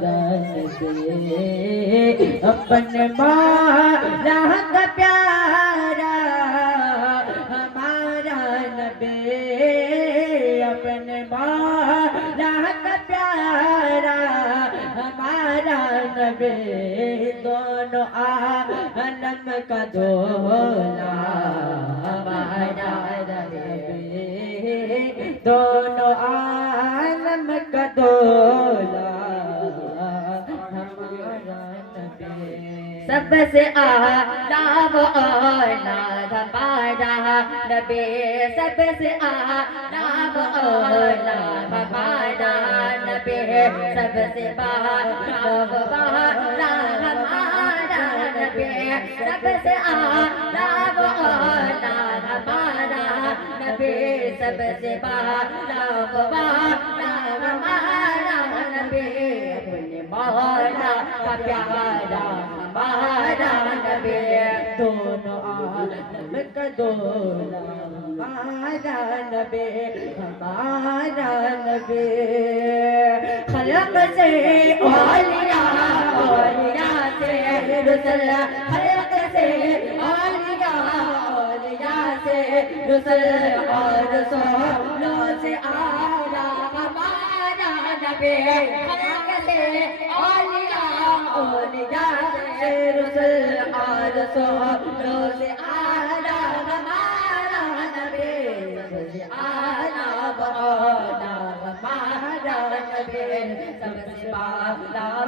نبی اپنے مولا کا پیارا ہمارا نبی اپنے مولا کا پیارا ہمارا نبی دونوں عالم کا دولا ہمارا نبی دونوں عالم کا دولا ہمارا نبی سب سے اعلیٰ و اولاد ہمارا نبی سب سے اعلیٰ و اولاد ہمارا نبی سب سے بالا و بالا ہمارا نبی سب سے اعلیٰ و اولاد ہمارا نبی سب سے بالا و بالا ہمارا نبی اپنے مولا کا پیارا ہمارا نبی دونوں عالم کا دولا ہمارا نبی ہمارا نبی خلق سے اولیاء اولیاء سے رسل خلق سے اولیاء اولیاء سے رسل اور رسولوں سے اعلیٰ ہمارا نبی خلق سے اولیاء اولیاء سے رسل اور رسولوں سے اعلیٰ ہمارا نبی سب سے اعلیٰ و اعلیٰ ہمارا نبی سب سے بالا و